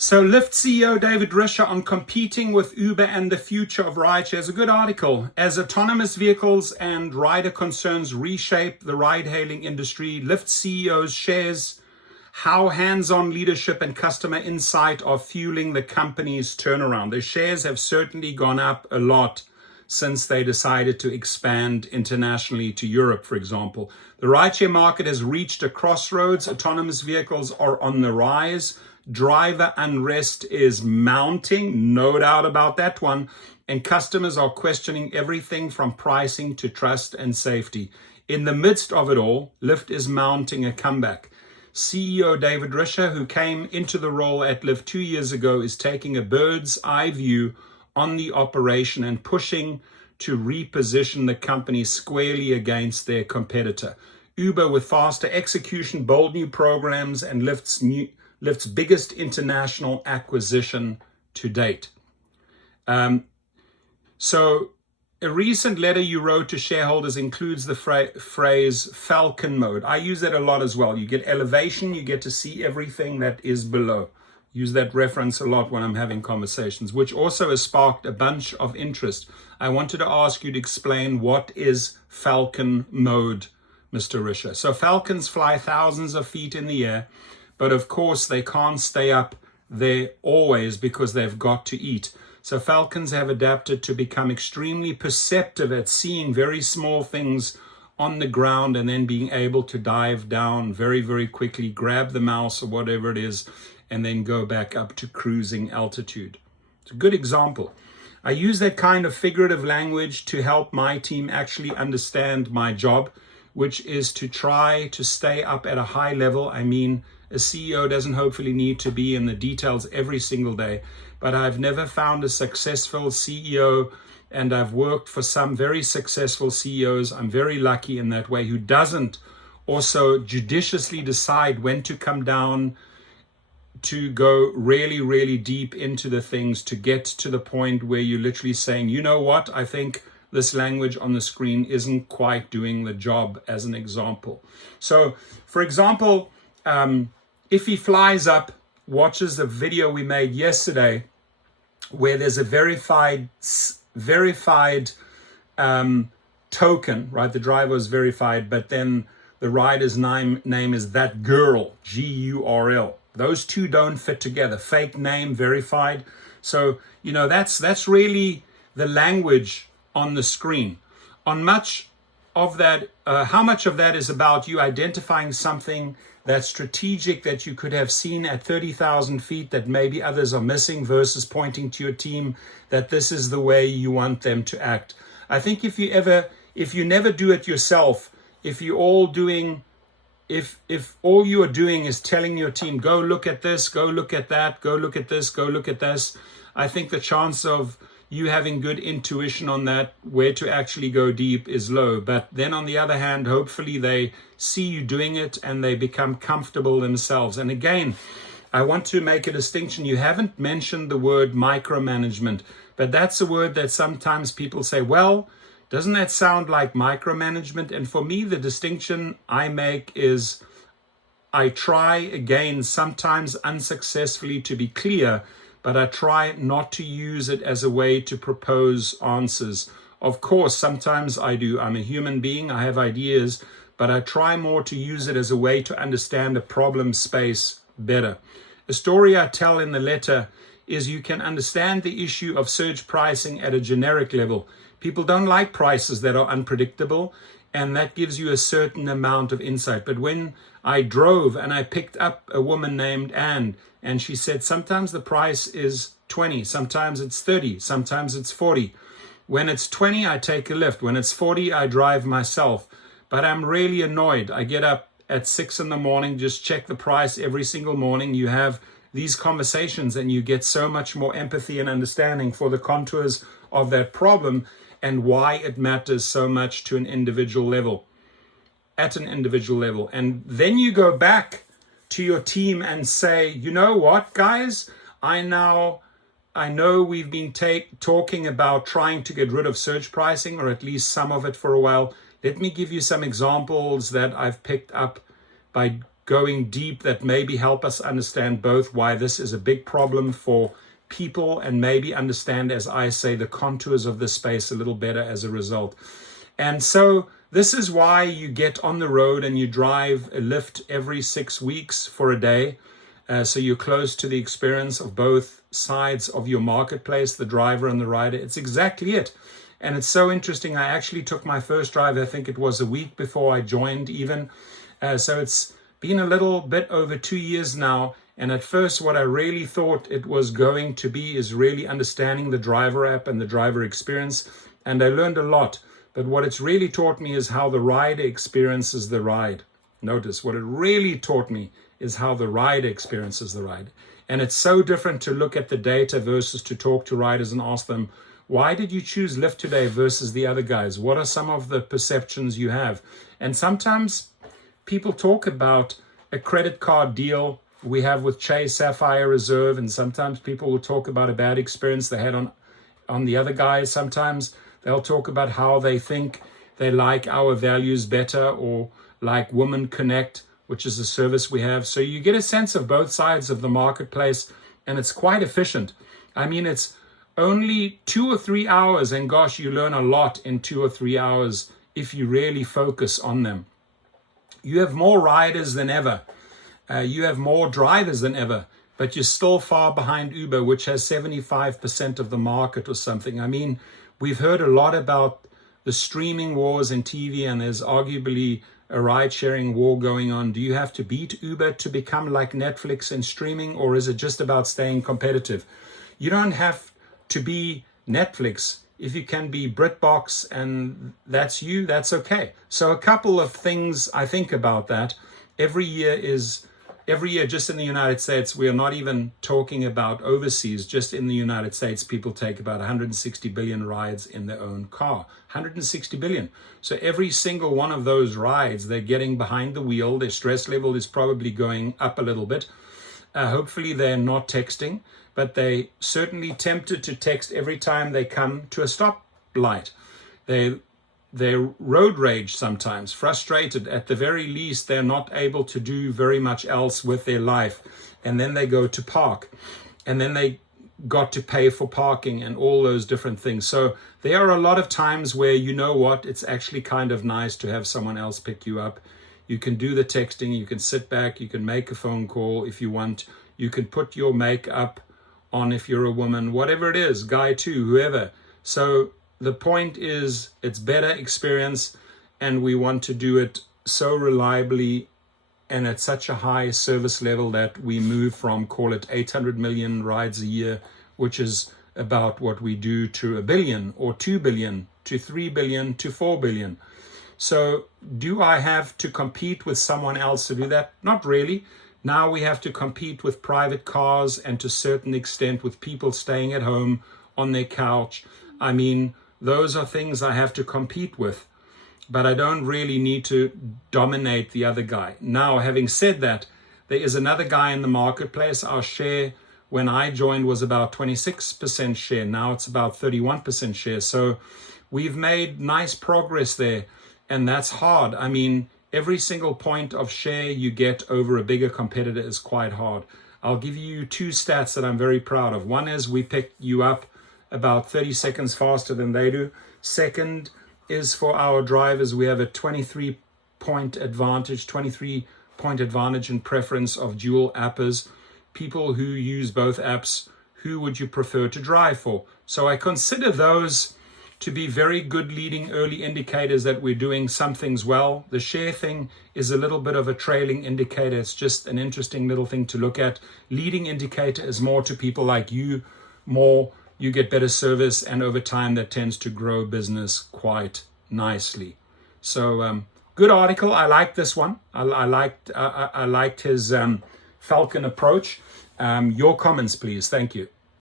So Lyft CEO David Risher on competing with Uber and the future of rideshare is a good article. As autonomous vehicles and rider concerns reshape the ride-hailing industry, Lyft CEO shares how hands-on leadership and customer insight are fueling the company's turnaround. Their shares have certainly gone up a lot since they decided to expand internationally to Europe, for example. The rideshare market has reached a crossroads. Autonomous vehicles are on the rise. Driver unrest is mounting, no doubt about that one. And customers are questioning everything from pricing to trust and safety. In the midst of it all, Lyft is mounting a comeback. CEO David Risher, who came into the role at Lyft 2 years ago, is taking a bird's eye view on the operation and pushing to reposition the company squarely against their competitor. Uber with faster execution, bold new programs, and Lyft's biggest international acquisition to date. So a recent letter you wrote to shareholders includes the phrase FALCON mode. I use that a lot as well. You get elevation, you get to see everything that is below. Use that reference a lot when I'm having conversations, which also has sparked a bunch of interest. I wanted to ask you to explain what is FALCON mode, Mr. Risher. So Falcons fly thousands of feet in the air, but of course they can't stay up there always because they've got to eat. So falcons have adapted to become extremely perceptive at seeing very small things on the ground and then being able to dive down very, very quickly, grab the mouse or whatever it is, and then go back up to cruising altitude. It's a good example. I use that kind of figurative language to help my team actually understand my job, which is to try to stay up at a high level. I mean, a CEO doesn't hopefully need to be in the details every single day, but I've never found a successful CEO, and I've worked for some very successful CEOs. I'm very lucky in that way, who doesn't also judiciously decide when to come down to go really, really deep into the things to get to the point where you're literally saying, you know what, I think this language on the screen isn't quite doing the job, as an example. So, for example, if he flies up, watches a video we made yesterday where there's a verified token, right? The driver is verified, but then the rider's name is that girl, G-U-R-L. Those two don't fit together. Fake name, verified. So, you know, that's really the language on the screen. On much of that, how much of that is about you identifying something that's strategic that you could have seen at 30,000 feet that maybe others are missing, versus pointing to your team that this is the way you want them to act. I think if you never do it yourself, if all you are doing is telling your team, go look at this, go look at that, go look at this, go look at this, I think the chance of you having good intuition on that, where to actually go deep, is low. But then on the other hand, hopefully they see you doing it and they become comfortable themselves. And again, I want to make a distinction. You haven't mentioned the word micromanagement, but that's a word that sometimes people say, well, doesn't that sound like micromanagement? And for me, the distinction I make is I try, again, sometimes unsuccessfully, to be clear, but I try not to use it as a way to propose answers. Of course, sometimes I do. I'm a human being. I have ideas, but I try more to use it as a way to understand a problem space better. A story I tell in the letter is you can understand the issue of surge pricing at a generic level. People don't like prices that are unpredictable, and that gives you a certain amount of insight. But when I drove and I picked up a woman named Anne, and she said, sometimes the price is 20, sometimes it's 30, sometimes it's 40. When it's 20, I take a Lyft. When it's 40, I drive myself. But I'm really annoyed. I get up at 6 in the morning, just check the price every single morning. You have these conversations and you get so much more empathy and understanding for the contours of that problem and why it matters so much to an individual level, at an individual level. And then you go back to your team and say, you know what, guys, I know we've been talking about trying to get rid of surge pricing, or at least some of it, for a while. Let me give you some examples that I've picked up by going deep that maybe help us understand both why this is a big problem for people and maybe understand, as I say, the contours of this space a little better as a result. And so this is why you get on the road and you drive a Lyft every 6 weeks for a day. So you're close to the experience of both sides of your marketplace, the driver and the rider. It's exactly it. And it's so interesting. I actually took my first drive, I think it was a week before I joined even. So it's been a little bit over 2 years now. And at first, what I really thought it was going to be is really understanding the driver app and the driver experience. And I learned a lot. But what it's really taught me is how the rider experiences the ride. Notice, what it really taught me is how the rider experiences the ride. And it's so different to look at the data versus to talk to riders and ask them, why did you choose Lyft today versus the other guys? What are some of the perceptions you have? And sometimes people talk about a credit card deal we have with Chase Sapphire Reserve, and sometimes people will talk about a bad experience they had on the other guys. Sometimes they'll talk about how they think they like our values better, or like Women Connect, which is a service we have. So you get a sense of both sides of the marketplace, and it's quite efficient. I mean, it's only 2 or 3 hours, and gosh, you learn a lot in 2 or 3 hours if you really focus on them. You have more riders than ever. You have more drivers than ever, but you're still far behind Uber, which has 75% of the market or something. I mean, we've heard a lot about the streaming wars in TV, and there's arguably a ride-sharing war going on. Do you have to beat Uber to become like Netflix in streaming, or is it just about staying competitive? You don't have to be Netflix. If you can be BritBox and that's you, that's okay. So a couple of things I think about that. Every year, just in the United States, we are not even talking about overseas. Just in the United States, people take about 160 billion rides in their own car. 160 billion. So every single one of those rides, they're getting behind the wheel. Their stress level is probably going up a little bit. Hopefully they're not texting, but they certainly tempted to text every time they come to a stoplight. They're road rage sometimes, frustrated. At the very least, they're not able to do very much else with their life. And then they go to park. And then they got to pay for parking and all those different things. So there are a lot of times where, you know what, it's actually kind of nice to have someone else pick you up. You can do the texting, you can sit back, you can make a phone call if you want. You can put your makeup on if you're a woman, whatever it is, guy too, whoever. So the point is, it's better experience, and we want to do it so reliably and at such a high service level that we move from, call it 800 million rides a year, which is about what we do to 1 billion or 2 billion to 3 billion to 4 billion. So do I have to compete with someone else to do that? Not really. Now we have to compete with private cars and to a certain extent with people staying at home on their couch. I mean, those are things I have to compete with, but I don't really need to dominate the other guy. Now, having said that, there is another guy in the marketplace. Our share when I joined was about 26% share. Now it's about 31% share. So we've made nice progress there, and that's hard. I mean, every single point of share you get over a bigger competitor is quite hard. I'll give you 2 stats that I'm very proud of. One is we pick you up about 30 seconds faster than they do. Second is for our drivers, we have a 23-point advantage in preference of dual appers. People who use both apps, who would you prefer to drive for? So I consider those to be very good leading early indicators that we're doing some things well. The share thing is a little bit of a trailing indicator. It's just an interesting little thing to look at. Leading indicator is more to people like you, more you get better service, and over time that tends to grow business quite nicely. So good article. I like this one. I liked his FALCON approach. Your comments, please. Thank you.